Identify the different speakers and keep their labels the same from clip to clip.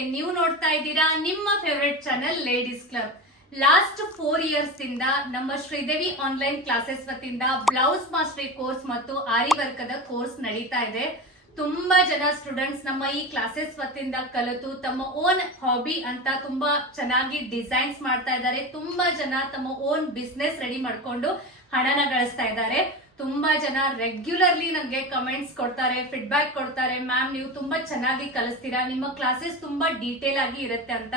Speaker 1: ಮತ್ತೆ ನೀವು ನೋಡ್ತಾ ಇದ್ದೀರಾ ನಿಮ್ಮ favourite channel ladies club last four years ಇಂದ ನಮ್ಮ ಶ್ರೀದೇವಿ ಆನ್ಲೈನ್ ಕ್ಲಾಸಸ್ ವತಿಯಿಂದ ಬ್ಲೌಸ್ ಮಾಸ್ಟ್ರಿ ಕೋರ್ಸ್ ಮತ್ತು ಆರಿ ವರ್ಕದ ಕೋರ್ಸ್ ನಡೀತಾ ಇದೆ. ತುಂಬಾ ಜನ ಸ್ಟೂಡೆಂಟ್ಸ್ ನಮ್ಮ ಈ ಕ್ಲಾಸಸ್ ವತಿಯಿಂದ ಕಲಿತು ತಮ್ಮ ಓನ್ ಹಾಬಿ ಅಂತ ತುಂಬಾ ಚೆನ್ನಾಗಿ ಡಿಸೈನ್ಸ್ ಮಾಡ್ತಾ ಇದ್ದಾರೆ. ತುಂಬಾ ಜನ ತಮ್ಮ ಓನ್ ಬಿಸ್ನೆಸ್ ರೆಡಿ ಮಾಡ್ಕೊಂಡು ಹಣನ ಗಳಿಸ್ತಾ ಇದ್ದಾರೆ. ತುಂಬಾ ಜನ ರೆಗ್ಯುಲರ್ಲಿ ನನಗೆ ಕಮೆಂಟ್ಸ್ ಕೊಡ್ತಾರೆ ಫೀಡ್ಬ್ಯಾಕ್ ಕೊಡ್ತಾರೆ. ಮ್ಯಾಮ್ ನೀವು ತುಂಬಾ ಚೆನ್ನಾಗಿ ಕಲಿಸ್ತೀರಾ? ನಿಮ್ಮ ಕ್ಲಾಸಸ್ ತುಂಬಾ ಡೀಟೇಲ್ ಆಗಿ ಇರುತ್ತೆ ಅಂತ.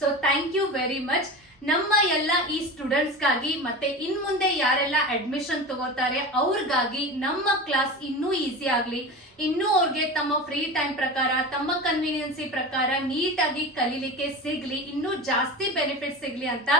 Speaker 1: So thank you very much ನಮ್ಮ ಎಲ್ಲ ಈ ಸ್ಟೂಡೆಂಟ್ಸ್ಗಾಗಿ ಮತ್ತೆ ಇನ್ ಮುಂದೆ ಯಾರೆಲ್ಲ ಅಡ್ಮಿಷನ್ ತಗೋತಾರೆ, ಅವ್ರಿಗಾಗಿ ನಮ್ಮ ಕ್ಲಾಸ್ ಇನ್ನೂ ಈಸಿ ಆಗ್ಲಿ. ಇನ್ನೂ ಅವ್ರಿಗೆ ತಮ್ಮ ಫ್ರೀ ಟೈಮ್ ಪ್ರಕಾರ, ತಮ್ಮ ಕನ್ವೀನಿಯನ್ಸಿ ಪ್ರಕಾರ ನೀಟಾಗಿ ಕಲೀಲಿಕ್ಕೆ ಸಿಗ್ಲಿ. ಇನ್ನೂ ಜಾಸ್ತಿ ಬೆನಿಫಿಟ್ ಸಿಗ್ಲಿ ಅಂತ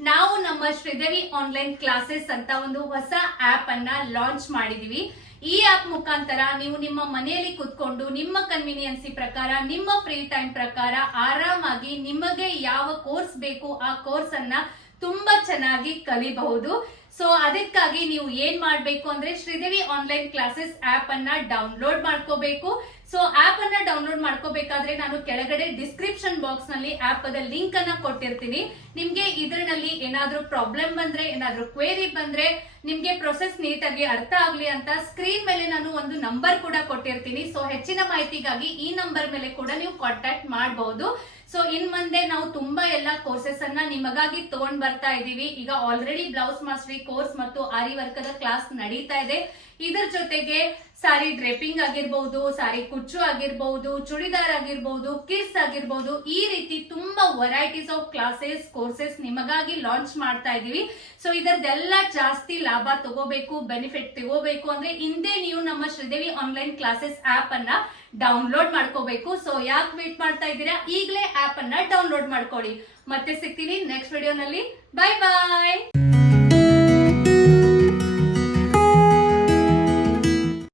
Speaker 1: ನಾವು ನಮ್ಮ ಶ್ರೀದೇವಿ ಆನ್ಲೈನ್ ಕ್ಲಾಸಸ್ ಅಂತ ಒಂದು ಹೊಸ ಆಪ್ ಅನ್ನ ಲಾಂಚ್ ಮಾಡಿದೀವಿ. ಈ ಆಪ್ ಮುಖಾಂತರ ನೀವು ನಿಮ್ಮ ಮನೆಯಲ್ಲಿ ಕುತ್ಕೊಂಡು ನಿಮ್ಮ ಕನ್ವೀನಿಯನ್ಸಿ ಪ್ರಕಾರ, ನಿಮ್ಮ ಫ್ರೀ ಟೈಮ್ ಪ್ರಕಾರ ಆರಾಮಾಗಿ ನಿಮಗೆ ಯಾವ ಕೋರ್ಸ್ ಬೇಕು ಆ ಕೋರ್ಸ್ ಅನ್ನ ತುಂಬಾ ಚೆನ್ನಾಗಿ ಕಲಿಬಹುದು. ಸೊ ಅದಕ್ಕಾಗಿ ನೀವು ಏನ್ ಮಾಡಬೇಕು ಅಂದ್ರೆ ಶ್ರೀದೇವಿ ಆನ್ಲೈನ್ ಕ್ಲಾಸಸ್ ಆಪ್ ಅನ್ನ ಡೌನ್ಲೋಡ್ ಮಾಡ್ಕೋಬೇಕು. ಸೊ ಆಪ್ ಅನ್ನ ಡೌನ್ಲೋಡ್ ಮಾಡ್ಕೋಬೇಕಾದ್ರೆ ನಾನು ಕೆಳಗಡೆ ಡಿಸ್ಕ್ರಿಪ್ಷನ್ ಬಾಕ್ಸ್ನಲ್ಲಿ ಆಪ್ ಅದ ಲಿಂಕ್ ಅನ್ನ ಕೊಟ್ಟಿರ್ತೀನಿ. ನಿಮ್ಗೆ ಇದರಲ್ಲಿ ಏನಾದ್ರೂ ಪ್ರಾಬ್ಲಮ್ ಬಂದ್ರೆ, ಏನಾದ್ರೂ ಕ್ವೇರಿ ಬಂದ್ರೆ, ನಿಮ್ಗೆ ಪ್ರೊಸೆಸ್ ನೀಟಾಗಿ ಅರ್ಥ ಆಗ್ಲಿ ಅಂತ ಸ್ಕ್ರೀನ್ ಮೇಲೆ ನಾನು ಒಂದು ನಂಬರ್ ಕೂಡ ಕೊಟ್ಟಿರ್ತೀನಿ. ಸೊ ಹೆಚ್ಚಿನ ಮಾಹಿತಿಗಾಗಿ ಈ ನಂಬರ್ ಮೇಲೆ ಕೂಡ ನೀವು ಕಾಂಟ್ಯಾಕ್ಟ್ ಮಾಡಬಹುದು ಸೊ ಇನ್ ಮುಂದೆ ನಾವು ತುಂಬಾ ಎಲ್ಲಾ ಕೋರ್ಸಸ್ ಅನ್ನ ನಿಮಗಾಗಿ ತಗೊಂಡ್ ಬರ್ತಾ ಇದೀವಿ. ಈಗ ಆಲ್ರೆಡಿ ಬ್ಲೌಸ್ ಮಾಸ್ಟರಿ ಕೋರ್ಸ್ ಮತ್ತು ಆರಿ ವರ್ಕದ ಕ್ಲಾಸ್ ನಡೀತಾ ಇದೆ. ಇದರ ಜೊತೆಗೆ ಸಾರಿ ಡ್ರೆಪಿಂಗ್ ಆಗಿರ್ಬಹುದು ಸಾರಿ ಕುಚ್ಚು ಆಗಿರ್ಬಹುದು ಚೂಡಿದಾರ್ ಆಗಿರ್ಬಹುದು ಕಿಸ್ ಆಗಿರ್ಬಹುದು ಈ ರೀತಿ ತುಂಬಾ ವೆರೈಟೀಸ್ ಆಫ್ ಕ್ಲಾಸಸ್ ಕೋರ್ಸಸ್ ನಿಮಗಾಗಿ ಲಾಂಚ್ ಮಾಡ್ತಾ ಇದೀವಿ. ಸೊ ಇದರದೆಲ್ಲ ಜಾಸ್ತಿ ಲಾಭ ತಗೋಬೇಕು ಬೆನಿಫಿಟ್ ತಗೋಬೇಕು ಅಂದ್ರೆ ಹಿಂದೆ ನೀವು ನಮ್ಮ ಶ್ರೀದೇವಿ ಆನ್ಲೈನ್ ಕ್ಲಾಸಸ್ ಆಪ್ ಅನ್ನ ಡೌನ್ಲೋಡ್ ಮಾಡ್ಕೋಬೇಕು. ಸೊ ಯಾಕೆ ವೇಟ್ ಮಾಡ್ತಾ ಇದ್ದೀರಾ? ಈಗಲೇ ಆಪ್ ಅನ್ನ ಡೌನ್ಲೋಡ್ ಮಾಡ್ಕೊಳ್ಳಿ. ಮತ್ತೆ ಸಿಗ್ತೀನಿ ನೆಕ್ಸ್ಟ್ ವಿಡಿಯೋನಲ್ಲಿ ಬೈ ಬಾಯ್